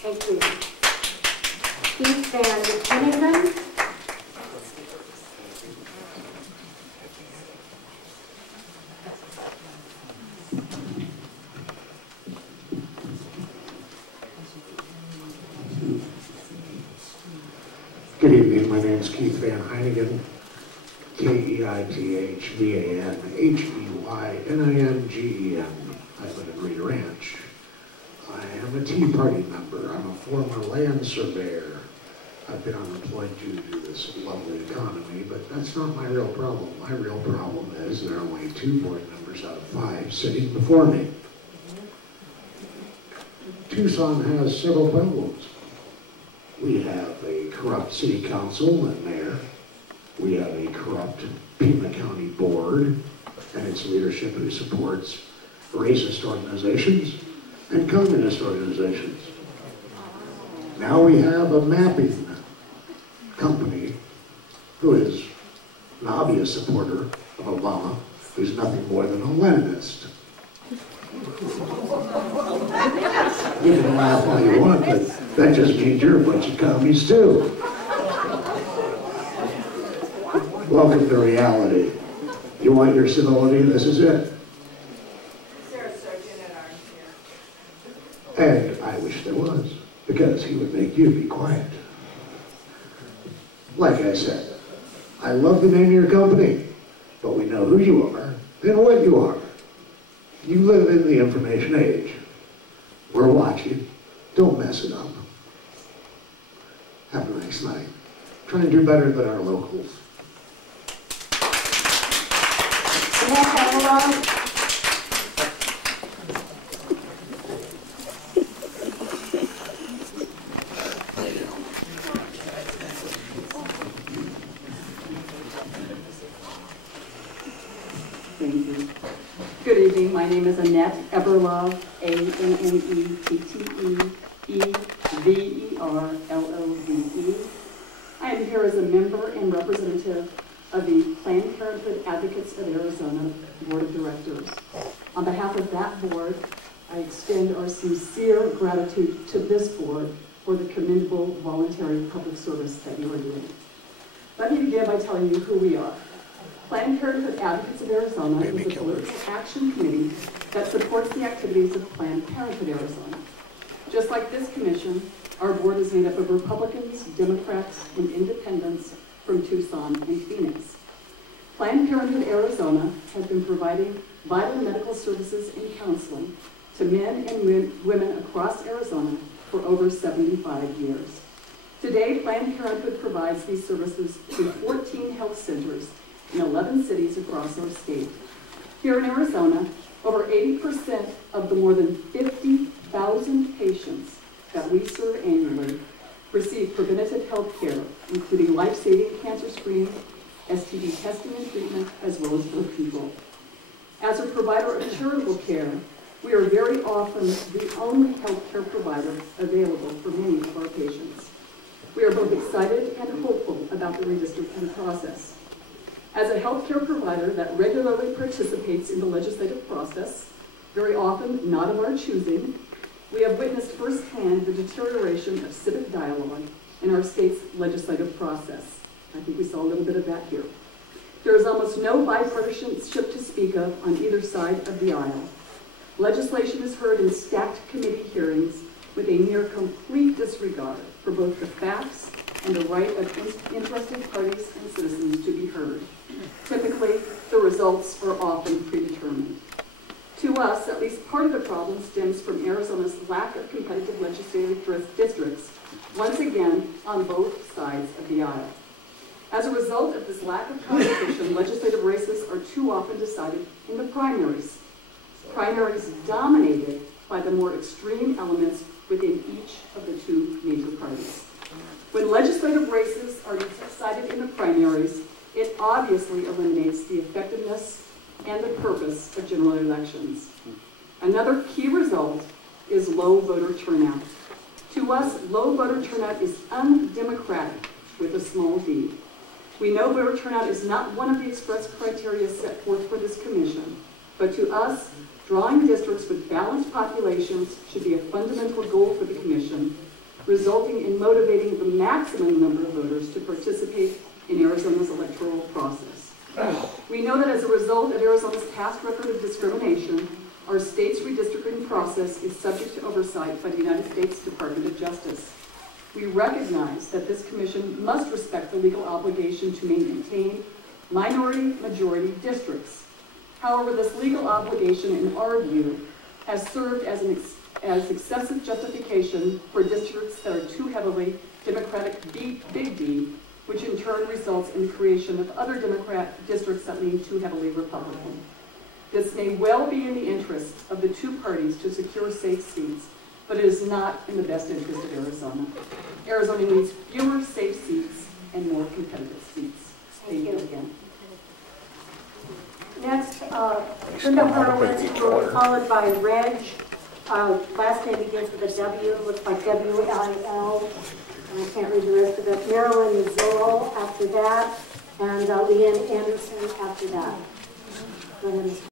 Thank you. Keith Van Hennigan. Good evening, my name is Keith Van Hennigan, Keithvanhennigen. I live in Reed Ranch. I am a Tea Party member. I'm a former land surveyor. I've been unemployed due to this lovely economy, but that's not my real problem. My real problem is there are only 2 board members out of 5 sitting before me. Tucson has several problems. We have a corrupt city council and mayor. We have a corrupt Pima County board and its leadership who supports racist organizations and communist organizations. Now we have a mapping company who is an obvious supporter of Obama, who's nothing more than a Leninist. You can laugh all you want, but that just means you're a bunch of commies too. Welcome to reality. You want your civility? This is it. Is there a surgeon at AIRC? And I wish there was, because he would make you be quiet. Like I said, I love the name of your company, but we know who you are and what you are. You live in the information age. We're watching. Don't mess it up. Have a nice night. Try and do better than our locals. Thank you. Good evening. My name is Annette Eberlove, A-N-N-E-T-T-E-E-V-E-R-L-O-V-E. I am here as a member and representative of the Planned Parenthood Advocates of Arizona Board of Directors. On behalf of that board, I extend our sincere gratitude to this board for the commendable voluntary public service that you are doing. Let me begin by telling you who we are. Planned Parenthood Advocates of Arizona is a political action committee that supports the activities of Planned Parenthood Arizona. Just like this commission, our board is made up of Republicans, Democrats, and independents from Tucson and Phoenix. Planned Parenthood Arizona has been providing vital medical services and counseling to men and women across Arizona for over 75 years. Today, Planned Parenthood provides these services to 14 health centers in 11 cities across our state. Here in Arizona, over 80% of the more than 50,000 patients that we serve annually receive preventative health care, including life-saving cancer screening, STD testing and treatment, as well as birth control. As a provider of charitable care, we are very often the only healthcare provider available for many of our patients. We are both excited and hopeful about the redistricting process. As a healthcare provider that regularly participates in the legislative process, very often not of our choosing, we have witnessed firsthand the deterioration of civic dialogue in our state's legislative process. I think we saw a little bit of that here. There is almost no bipartisanship to speak of on either side of the aisle. Legislation is heard in stacked committee hearings with a near complete disregard for both the facts and the right of interested parties and citizens to be heard. Typically, the results are often predetermined. To us, at least part of the problem stems from Arizona's lack of competitive legislative districts, once again on both sides of the aisle. As a result of this lack of competition, legislative races are too often decided in the primaries. Primaries dominated by the more extreme elements within each of the 2 major parties. When legislative races are decided in the primaries, it obviously eliminates the effectiveness and the purpose of general elections. Another key result is low voter turnout. To us, low voter turnout is undemocratic with a small d. We know voter turnout is not one of the express criteria set forth for this commission, but to us, drawing districts with balanced populations should be a fundamental goal for the commission resulting in motivating the maximum number of voters to participate in Arizona's electoral process. We know that as a result of Arizona's past record of discrimination, our state's redistricting process is subject to oversight by the United States Department of Justice. We recognize that this commission must respect the legal obligation to maintain minority-majority districts. However, this legal obligation, in our view, has served as excessive justification for districts that are too heavily Democratic big D, which in turn results in the creation of other Democrat districts that lean too heavily Republican. This may well be in the interest of the two parties to secure safe seats, but it is not in the best interest of Arizona. Arizona needs fewer safe seats and more competitive seats. Thank you again. Next, Linda Horowitz, followed by Reg. Last name begins with a W, looks like W-I-L. I can't read the rest of it. Marilyn Zoll after that, and Leanne Anderson after that. Go ahead.